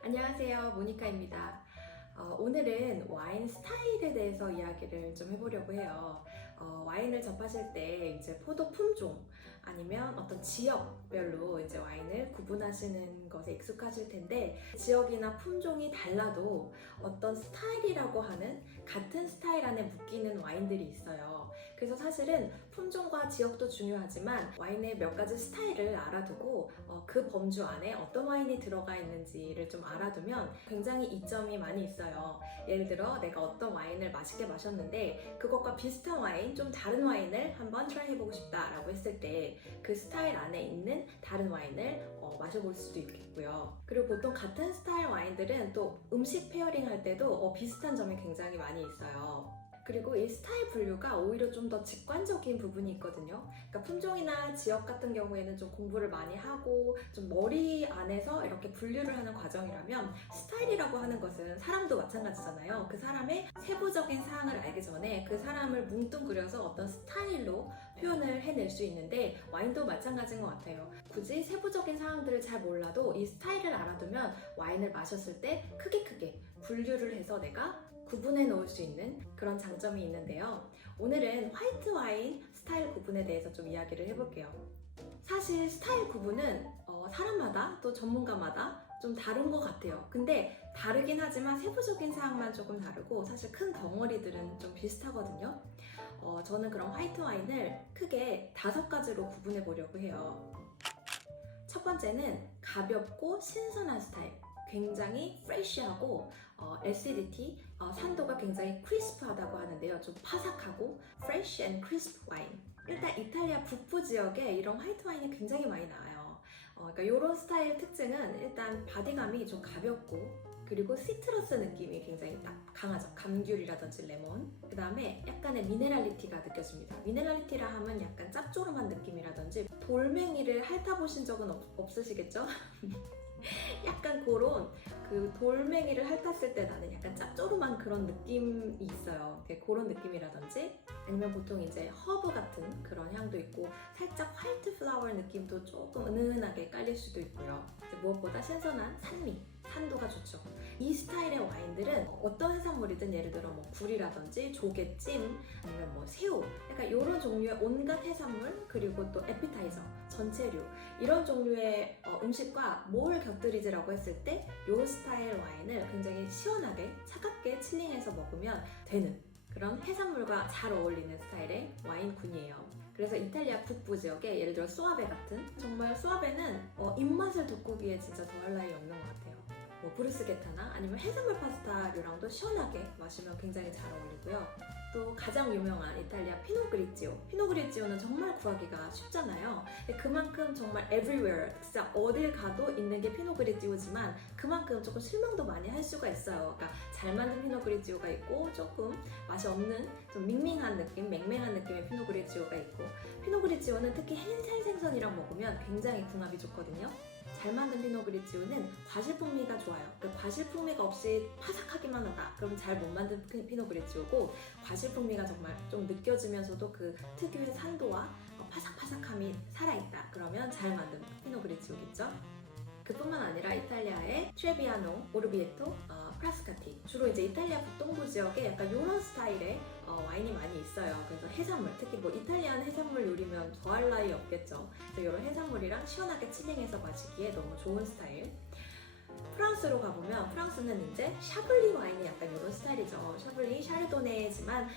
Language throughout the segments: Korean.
안녕하세요, 모니카입니다. 오늘은 와인 스타일에 대해서 이야기를 좀 해보려고 해요. 와인을 접하실 때 이제 포도 품종 아니면 어떤 지역별로 이제 와인을 구분하시는 것에 익숙하실 텐데, 지역이나 품종이 달라도 어떤 스타일이라고 하는 같은 스타일 안에 묶이는 와인들이 있어요. 그래서 사실은 품종과 지역도 중요하지만 와인의 몇 가지 스타일을 알아두고 그 범주 안에 어떤 와인이 들어가 있는지를 좀 알아두면 굉장히 이점이 많이 있어요. 예를 들어 내가 어떤 와인을 맛있게 마셨는데 그것과 비슷한 와인, 좀 다른 와인을 한번 트라이 해보고 싶다라고 했을 때 그 스타일 안에 있는 다른 와인을 마셔볼 수도 있겠고요. 그리고 보통 같은 스타일 와인들은 또 음식 페어링 할 때도 비슷한 점이 굉장히 많이 있어요. 그리고 이 스타일 분류가 오히려 좀 더 직관적인 부분이 있거든요. 그러니까 품종이나 지역 같은 경우에는 좀 공부를 많이 하고 좀 머리 안에서 이렇게 분류를 하는 과정이라면, 스타일이라고 하는 것은 사람도 마찬가지잖아요. 그 사람의 세부적인 사항을 알기 전에 그 사람을 뭉뚱그려서 어떤 스타일로 표현을 해낼 수 있는데, 와인도 마찬가지인 것 같아요. 굳이 세부적인 사항들을 잘 몰라도 이 스타일을 알아두면 와인을 마셨을 때 크게 분류를 해서 내가 구분해 놓을 수 있는 그런 장점이 있는데요. 오늘은 화이트 와인 스타일 구분에 대해서 좀 이야기를 해볼게요. 사실 스타일 구분은 사람마다 또 전문가마다 좀 다른 것 같아요. 근데 다르긴 하지만 세부적인 사항만 조금 다르고 사실 큰 덩어리들은 좀 비슷하거든요. 저는 그럼 화이트 와인을 크게 5가지로 구분해 보려고 해요. 첫 번째는 가볍고 신선한 스타일. 굉장히 프레쉬하고 acidity, 산도가 굉장히 크리스프하다고 하는데요. 좀 파삭하고 fresh and crisp 와인. 일단 이탈리아 북부 지역에 이런 화이트 와인이 굉장히 많이 나와요. 그러니까 이런 스타일 특징은 일단 바디감이 좀 가볍고, 그리고 시트러스 느낌이 굉장히 딱 강하죠. 감귤이라든지 레몬. 그 다음에 약간의 미네랄리티가 느껴집니다. 미네랄리티라 하면 약간 짭조름한 느낌이라든지, 돌멩이를 핥아보신 적은 없으시겠죠? 약간 그런 그 돌멩이를 핥았을 때 나는 약간 짭조름한 그런 느낌이 있어요. 그런 느낌이라든지, 아니면 보통 이제 허브 같은 그런 향도 있고 살짝 화이트 플라워 느낌도 조금 은은하게 깔릴 수도 있고요. 무엇보다 신선한 산미, 산도가 좋죠. 이 스타일의 와인들은 어떤 해산물이든, 예를 들어 뭐 굴이라든지 조개찜, 아니면 뭐 새우, 약간 이런 종류의 온갖 해산물, 그리고 또 에피타이저, 전체류, 이런 종류의 음식과 뭘 곁들이지라고 했을 때 이 스타일 와인을 굉장히 시원하게 차갑게 칠링해서 먹으면 되는 그런 해산물과 잘 어울리는 스타일의 와인군이에요. 그래서 이탈리아 북부 지역에 예를 들어 소아베 같은, 정말 소아베는 입맛을 돋구기에 진짜 더할 나위 없는 것 같아요. 뭐 브루스게타나 아니면 해산물 파스타류랑도 시원하게 마시면 굉장히 잘 어울리고요. 또 가장 유명한 이탈리아 피노그리지오. 피노그리지오는 정말 구하기가 쉽잖아요. 그만큼 정말 everywhere, 진짜 어딜 가도 있는 게 피노그리지오지만 그만큼 조금 실망도 많이 할 수가 있어요. 그러니까 잘 만든 피노그리지오가 있고 조금 맛이 없는 좀 밍밍한 느낌, 맹맹한 느낌의 피노그리지오가 있고, 피노그리지오는 특히 흰살 생선이랑 먹으면 굉장히 궁합이 좋거든요. 잘 만든 피노그리지오는 과실 풍미가 좋아요. 그 과실 풍미가 없이 파삭하기만 하다, 그럼 잘 못 만든 피노그리지오고, 과실 풍미가 정말 좀 느껴지면서도 그 특유의 산도와 파삭파삭함이 살아있다, 그러면 잘 만든 피노그리지오겠죠. 그뿐만 아니라 이탈리아의 트레비아노, 오르비에토, 프라스카티, 주로 이제 이탈리아 북동부 지역에 약간 이런 스타일의 와인이 많이 있어요. 그래서 해산물, 특히 뭐 이탈리안 해산물 요리면 더할 나위 없겠죠. 그래서 이런 해산물이랑 시원하게 칠링해서 마시기에 너무 좋은 스타일. 프랑스로 가보면, 프랑스는 이제 샤블리 와인이 약간 이런 스타일이죠. 샤블리, 샤르도네지만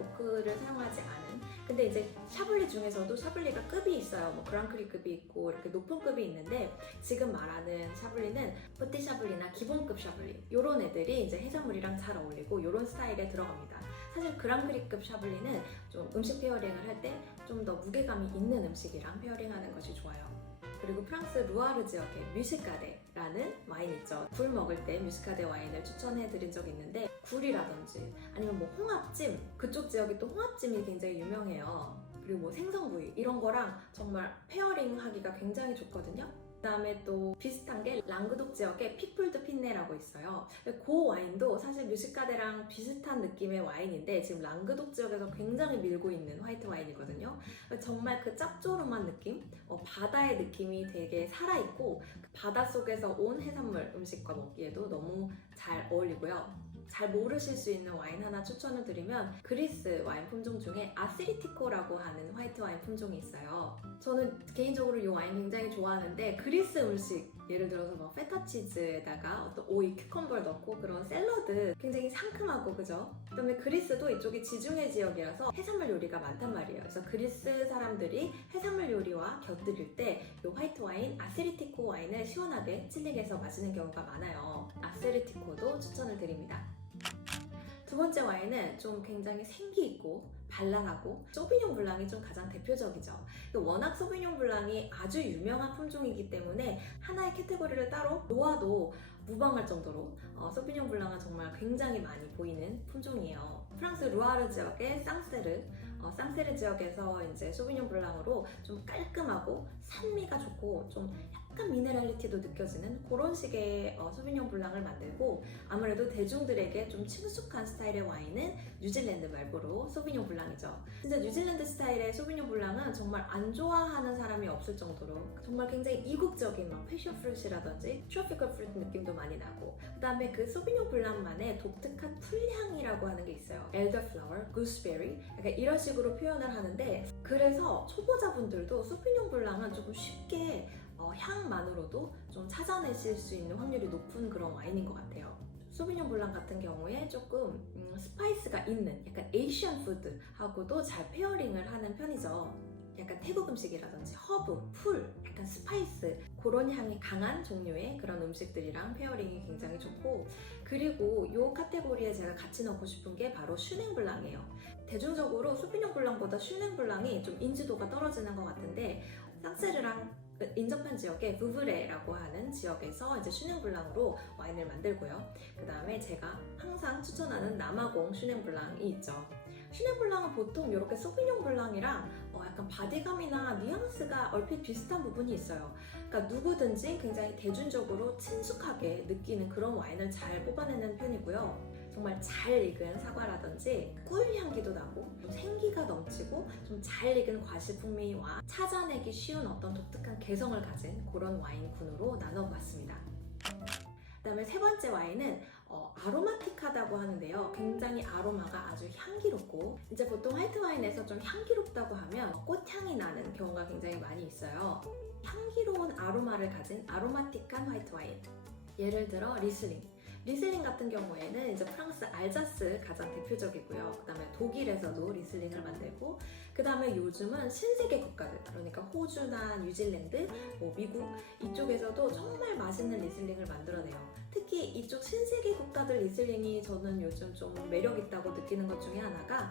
오크를 사용하지 않은. 근데 이제 샤블리 중에서도 샤블리가 급이 있어요. 뭐 그랑크리 급이 있고 이렇게 높은 급이 있는데, 지금 말하는 샤블리는 푸티 샤블리나 기본급 샤블리, 이런 애들이 이제 해산물이랑 잘 어울리고 이런 스타일에 들어갑니다. 사실 그랑크리급 샤블리는 좀 음식 페어링을 할 때 좀 더 무게감이 있는 음식이랑 페어링하는 것이 좋아요. 그리고 프랑스 루아르 지역의 뮤스카데라는 와인 있죠. 굴 먹을 때 뮤스카데 와인을 추천해드린 적이 있는데, 굴이라든지 아니면 뭐 홍합찜, 그쪽 지역이 또 홍합찜이 굉장히 유명해요. 그리고 뭐 생선구이, 이런 거랑 정말 페어링 하기가 굉장히 좋거든요. 그다음에 또 비슷한 게 랑그독 지역의 피플드 핀네라고 있어요. 그 와인도 사실 뮤시카데랑 비슷한 느낌의 와인인데 지금 랑그독 지역에서 굉장히 밀고 있는 화이트 와인이거든요. 정말 그 짭조름한 느낌, 바다의 느낌이 되게 살아있고 바닷속에서 온 해산물 음식과 먹기에도 너무 잘 어울리고요. 잘 모르실 수 있는 와인 하나 추천을 드리면 그리스 와인 품종 중에 아세리티코라고 하는 화이트 와인 품종이 있어요. 저는 개인적으로 이 와인 굉장히 좋아하는데 그리스 음식 예를 들어서 뭐 페타 치즈에다가 어떤 오이, 큐컴버를 넣고 그런 샐러드 굉장히 상큼하고 그죠? 그다음에 그리스도 이쪽이 지중해 지역이라서 해산물 요리가 많단 말이에요. 그래서 그리스 사람들이 해산물 요리와 곁들일 때 이 화이트 와인 아세리티코 와인을 시원하게 칠링해서 마시는 경우가 많아요. 아세리티코도 추천을 드립니다. 두 번째 와인은 좀 굉장히 생기 있고 발랄하고 소비뇽 블랑이 좀 가장 대표적이죠. 워낙 소비뇽 블랑이 아주 유명한 품종이기 때문에 하나의 캐테고리를 따로 놓아도 무방할 정도로 소비뇽 블랑은 정말 굉장히 많이 보이는 품종이에요. 프랑스 루아르 지역의 쌍세르 지역에서 이제 소비뇽 블랑으로 좀 깔끔하고 산미가 좋고 좀 약간 미네랄리티도 느껴지는 그런 식의 소비뇽 블랑을 만들고 아무래도 대중들에게 좀 친숙한 스타일의 와인은 뉴질랜드 말보로 소비뇽 블랑이죠. 진짜 뉴질랜드 스타일의 소비뇽 블랑은 정말 안 좋아하는 사람이 없을 정도로 정말 굉장히 이국적인 막 패션 프루트라든지 트로피컬 프루트 느낌도 많이 나고 그다음에 그 소비뇽 블랑만의 독특한 풀향이라고 하는 게 있어요. 엘더플라워, 구스베리 약간 이런 식으로 표현을 하는데 그래서 초보자분들도 소비뇽 블랑은 조금 쉽게 향만으로도 좀 찾아내실 수 있는 확률이 높은 그런 와인인 것 같아요. 소비뇽 블랑 같은 경우에 조금 스파이스가 있는 약간 에이시안 푸드하고도 잘 페어링을 하는 편이죠. 약간 태국 음식이라든지 허브, 풀, 약간 스파이스 그런 향이 강한 종류의 그런 음식들이랑 페어링이 굉장히 좋고 그리고 이 카테고리에 제가 같이 넣고 싶은 게 바로 슈냉 블랑이에요. 대중적으로 소비뇽 블랑보다 슈냉 블랑이 좀 인지도가 떨어지는 것 같은데 쌍세르랑 인접한 지역의 부브레라고 하는 지역에서 이제 슈냉 블랑으로 와인을 만들고요. 그 다음에 제가 항상 추천하는 남아공 슈냉 블랑이 있죠. 슈냉 블랑은 보통 이렇게 소비뇽 블랑이랑 약간 바디감이나 뉘앙스가 얼핏 비슷한 부분이 있어요. 그러니까 누구든지 굉장히 대중적으로 친숙하게 느끼는 그런 와인을 잘 뽑아내는 편이고요. 정말 잘 익은 사과라든지 꿀 향기도 나고 좀 생기가 넘치고 좀 잘 익은 과실 풍미와 찾아내기 쉬운 어떤 독특한 개성을 가진 그런 와인군으로 나눠봤습니다. 그다음에 세 번째 와인은 아로마틱하다고 하는데요. 굉장히 아로마가 아주 향기롭고 이제 보통 화이트 와인에서 좀 향기롭다고 하면 꽃향이 나는 경우가 굉장히 많이 있어요. 향기로운 아로마를 가진 아로마틱한 화이트 와인 예를 들어 리슬링 같은 경우에는 이제 프랑스 알자스 가장 대표적이고요. 그 다음에 독일에서도 리슬링을 만들고 그 다음에 요즘은 신세계 국가들 그러니까 호주나 뉴질랜드, 미국 이쪽에서도 정말 맛있는 리슬링을 만들어내요. 특히 이쪽 신세계 국가들 리슬링이 저는 요즘 좀 매력 있다고 느끼는 것 중에 하나가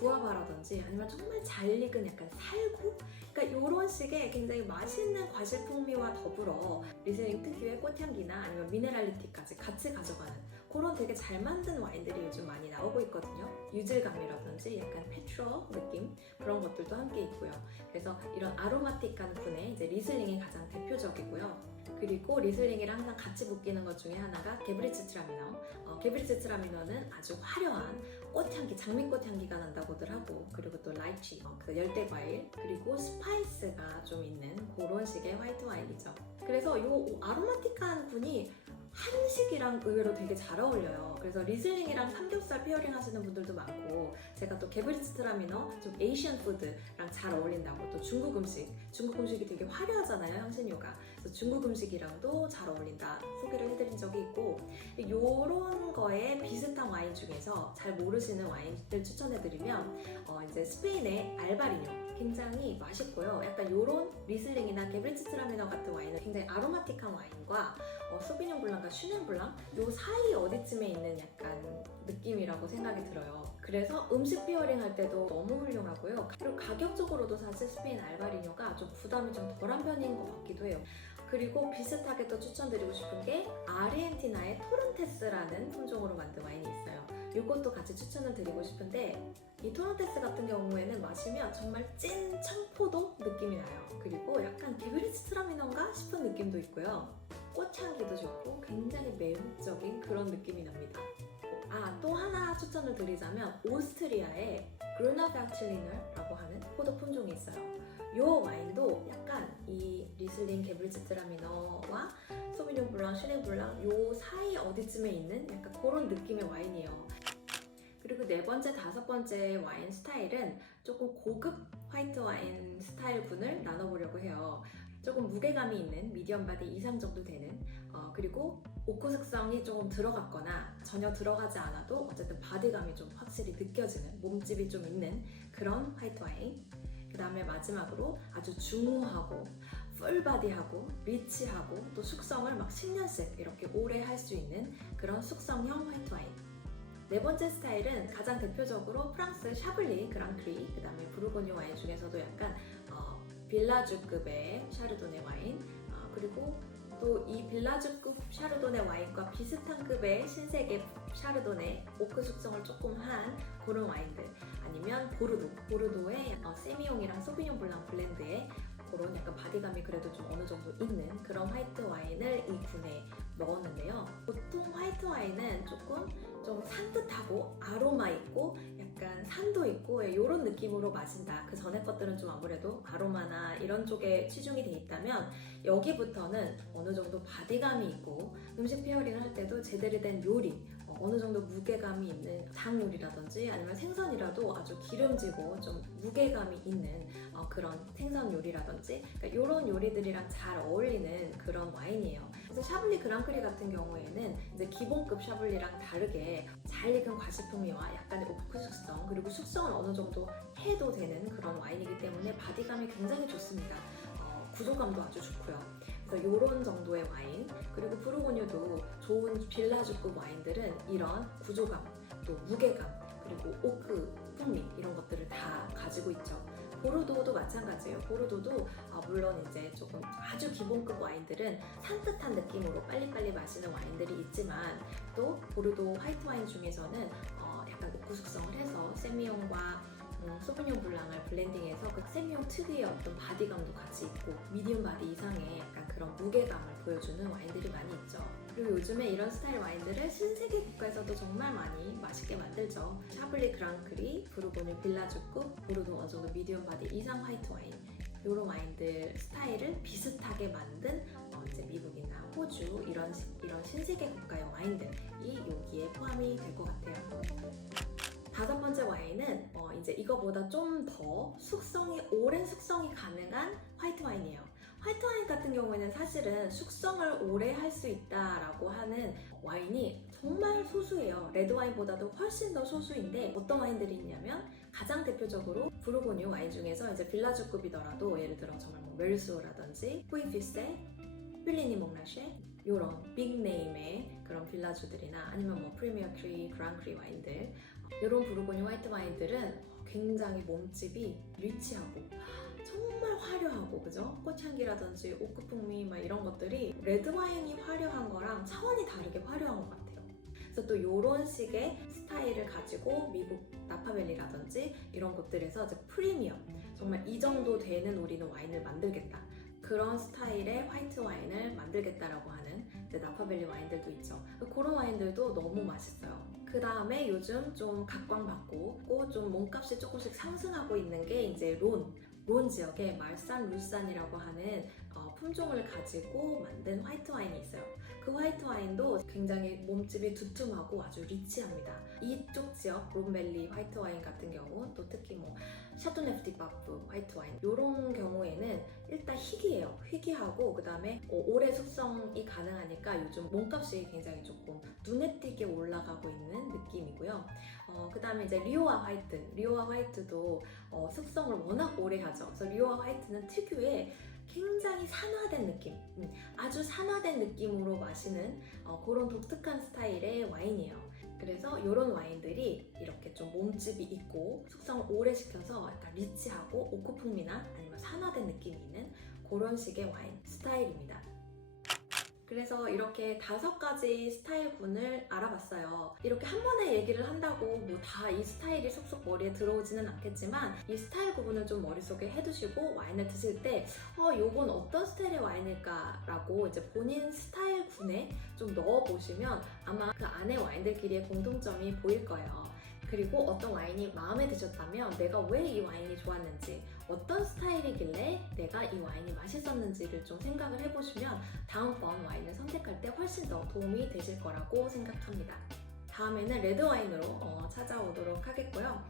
구아바라든지 아니면 정말 잘 익은 약간 살구? 그러니까 이런 식의 굉장히 맛있는 과실 풍미와 더불어 리슬링 특유의 꽃향기나 아니면 미네랄리티까지 같이 가져가는 그런 되게 잘 만든 와인들이 요즘 많이 나오고 있거든요. 유질감이라든지 약간 페트롤 느낌 그런 것들도 함께 있고요. 그래서 이런 아로마틱한 분의 이제 리슬링이 가장 대표적이고요. 그리고 리슬링이랑 항상 같이 묶이는 것 중에 하나가 게브리츠트라미너. 게브리츠트라미너는 아주 화려한 꽃향기, 장미꽃 향기가 난다고들 하고 그리고 또 라이치, 그 열대과일 그리고 스파이스가 좀 있는 그런 식의 화이트 와인이죠. 그래서 이 아로마틱한 분이 한식이랑 의외로 되게 잘 어울려요. 그래서 리슬링이랑 삼겹살 페어링 하시는 분들도 많고 제가 또 게브리츠트라미너 좀 에이시안 푸드랑 잘 어울린다고 또 중국 음식이 되게 화려하잖아요, 향신료가. 그래서 중국 음식이랑도 잘 어울린다 소개를 해드린 적이 있고 요런 거에 비슷한 와인 중에서 잘 모르시는 와인들 추천해드리면 이제 스페인의 알바리뇨 굉장히 맛있고요. 약간 요런 리슬링이나 게브리츠트라미너 같은 와인은 굉장히 아로마틱한 와인과 소비뇽 블랑과 슈냉 블랑 요 사이 어디쯤에 있는 약간 느낌이라고 생각이 들어요. 그래서 음식 페어링 할 때도 너무 훌륭하고요. 그리고 가격적으로도 사실 스페인 알바리뇨가 좀 부담이 좀 덜한 편인 것 같기도 해요. 그리고 비슷하게 또 추천드리고 싶은 게 아르헨티나의 토론테스라는 품종으로 만든 와인이 있어요. 이것도 같이 추천을 드리고 싶은데 이 토론테스 같은 경우에는 마시면 정말 찐 청포도 느낌이 나요. 그리고 약간 게브리치트라미넌가 싶은 느낌도 있고요. 꽃향기도 좋고 굉장히 매혹적인 그런 느낌이 납니다. 또 하나 추천을 드리자면 오스트리아의 그루너벨틀리너라고 하는 포도 품종이 있어요. 이 와인도 약간 이 리슬링, 게브리치트라미너와 소비뇽 블랑, 슈넹 블랑 요 사이 어디쯤에 있는 약간 그런 느낌의 와인이에요. 그리고 네 번째, 다섯 번째 와인 스타일은 조금 고급 화이트 와인 스타일군을 나눠보려고 해요. 조금 무게감이 있는 미디엄 바디 이상 정도 되는 그리고 오크 숙성이 조금 들어갔거나 전혀 들어가지 않아도 어쨌든 바디감이 좀 확실히 느껴지는, 몸집이 좀 있는 그런 화이트 와인. 그 다음에 마지막으로 아주 중후하고 풀바디하고 리치하고 또 숙성을 막 10년씩 이렇게 오래 할 수 있는 그런 숙성형 화이트 와인. 네 번째 스타일은 가장 대표적으로 프랑스 샤블리, 그랑크리, 그 다음에 부르고뉴 와인 중에서도 약간 빌라주급의 샤르도네 와인, 그리고 또 이 빌라주급 샤르도네 와인과 비슷한 급의 신세계 샤르도네 오크 숙성을 조금 한 그런 와인들, 아니면 보르도의 세미용이랑 소비뇽 블랑 블렌드의 그런 약간 바디감이 그래도 좀 어느 정도 있는 그런 화이트 와인을 이 군에 넣었는데요. 보통 화이트 와인은 조금 좀 산뜻하고 아로마 있고 약간 산도 있고 이런 느낌으로 마신다. 그 전에 것들은 좀 아무래도 아로마나 이런 쪽에 치중이 돼 있다면 여기부터는 어느 정도 바디감이 있고 음식 페어링 할 때도 제대로 된 요리, 어느 정도 무게감이 있는 장 요리라든지 아니면 생선이라도 아주 기름지고 좀 무게감이 있는 그런 생선 요리라든지 그러니까 이런 요리들이랑 잘 어울리는 그런 와인이에요. 그래서 샤블리 그랑크리 같은 경우에는 이제 기본급 샤블리랑 다르게 잘 익은 과시풍미와 약간의 오크 숙성, 그리고 숙성을 어느 정도 해도 되는 그런 와인이기 때문에 바디감이 굉장히 좋습니다. 구조감도 아주 좋고요. 그래서 이런 정도의 와인, 그리고 부르고뉴도 좋은 빌라주급 와인들은 이런 구조감, 또 무게감, 그리고 오크 풍미 이런 것들을 다 가지고 있죠. 보르도도 마찬가지예요. 보르도도 물론 이제 조금 아주 기본급 와인들은 산뜻한 느낌으로 빨리빨리 마시는 와인들이 있지만 또 보르도 화이트 와인 중에서는 약간 오크 숙성을 해서 세미용과 소비뇽 블랑을 블렌딩해서 그 세미용 특유의 어떤 바디감도 같이 있고 미디움 바디 이상의 약간 그런 무게감을 보여주는 와인들이 많이 있죠. 그리고 요즘에 이런 스타일 와인들을 신세계 국가에서도 정말 많이 맛있게 만들죠. 샤블리 그랑크리, 부르고뉴 빌라주급, 보르도 어느 정도 미디움 바디 이상 화이트 와인 이런 와인들 스타일을 비슷하게 만든 이제 미국이나 호주 이런 신세계 국가의 와인들이 여기에 포함이 될 것 같아요. 다섯 번째 와인은 이제 이거보다 좀 더 오랜 숙성이 가능한 화이트 와인이에요. 화이트 와인 같은 경우에는 사실은 숙성을 오래 할 수 있다라고 하는 와인이 정말 소수예요. 레드 와인보다도 훨씬 더 소수인데 어떤 와인들이 있냐면 가장 대표적으로 부르고뉴 와인 중에서 이제 빌라주급이더라도 예를 들어 정말 뭐 멜수라든지 뿌이피세, 필리니 몽라쉐 이런 빅네임의 그런 빌라주들이나 아니면 뭐 프리미어 크리, 그랑크리 와인들 이런 부르고뉴 화이트 와인들은 굉장히 몸집이 리치하고 정말 화려하고 그죠? 꽃향기라든지 오크 풍미 막 이런 것들이 레드 와인이 화려한 거랑 차원이 다르게 화려한 것 같아요. 그래서 또 이런 식의 스타일을 가지고 미국 나파밸리라든지 이런 곳들에서 이제 프리미엄 정말 이 정도 되는 우리는 와인을 만들겠다. 그런 스타일의 화이트 와인을 만들겠다라고 하는 이제 나파밸리 와인들도 있죠. 그런 와인들도 너무 맛있어요. 그 다음에 요즘 좀 각광받고 좀 몸값이 조금씩 상승하고 있는 게 이제 론 지역의 말산 루산이라고 하는 품종을 가지고 만든 화이트 와인이 있어요. 그 화이트 와인도 굉장히 몸집이 두툼하고 아주 리치합니다. 이쪽 지역 론밸리 화이트 와인 같은 경우 또 특히 뭐 샤토네프티바프 화이트 와인 이런 경우에는 일단 희귀해요. 희귀하고 그 다음에 오래 숙성이 가능하니까 요즘 몸값이 굉장히 조금 눈에 띄게 올라가고 있는 느낌이고요. 그 다음에 이제 리오아 화이트도 숙성을 워낙 오래 하죠. 그래서 리오아 화이트는 특유의 굉장히 산화된 느낌, 아주 산화된 느낌으로 마시는 그런 독특한 스타일의 와인이에요. 그래서 이런 와인들이 이렇게 좀 몸집이 있고 숙성을 오래 시켜서 약간 리치하고 오크 풍미나 아니면 산화된 느낌이 있는 그런 식의 와인 스타일입니다. 그래서 이렇게 5가지 스타일군을 알아봤어요. 이렇게 한 번에 얘기를 한다고 뭐 다 이 스타일이 쏙쏙 머리에 들어오지는 않겠지만 이 스타일 구분을 좀 머릿속에 해두시고 와인을 드실 때 요건 어떤 스타일의 와인일까 라고 이제 본인 스타일군에 좀 넣어보시면 아마 그 안에 와인들끼리의 공통점이 보일 거예요. 그리고 어떤 와인이 마음에 드셨다면 내가 왜 이 와인이 좋았는지, 어떤 스타일이길래 내가 이 와인이 맛있었는지를 좀 생각을 해보시면 다음번 와인을 선택할 때 훨씬 더 도움이 되실 거라고 생각합니다. 다음에는 레드 와인으로 찾아오도록 하겠고요.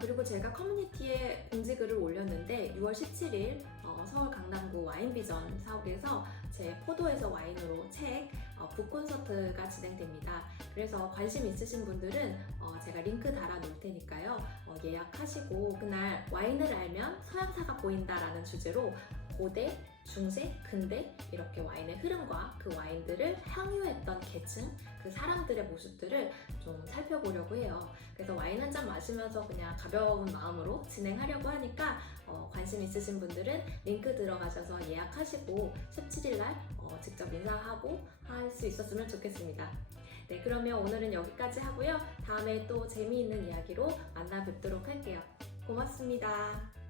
그리고 제가 커뮤니티에 공지글을 올렸는데 6월 17일 서울 강남구 와인비전 사옥에서 제 포도에서 와인으로 책 북콘서트가 진행됩니다. 그래서 관심 있으신 분들은 제가 링크 달아 놓을 테니까요. 예약하시고 그날 와인을 알면 서양사가 보인다라는 주제로 고대, 중세, 근대 이렇게 와인의 흐름과 그 와인들을 향유했던 계층, 그 사람들의 모습들을 좀 살펴보려고 해요. 그래서 와인 한 잔 마시면서 그냥 가벼운 마음으로 진행하려고 하니까 관심 있으신 분들은 링크 들어가셔서 예약하시고 17일날 직접 인사하고 할 수 있었으면 좋겠습니다. 네, 그러면 오늘은 여기까지 하고요. 다음에 또 재미있는 이야기로 만나 뵙도록 할게요. 고맙습니다.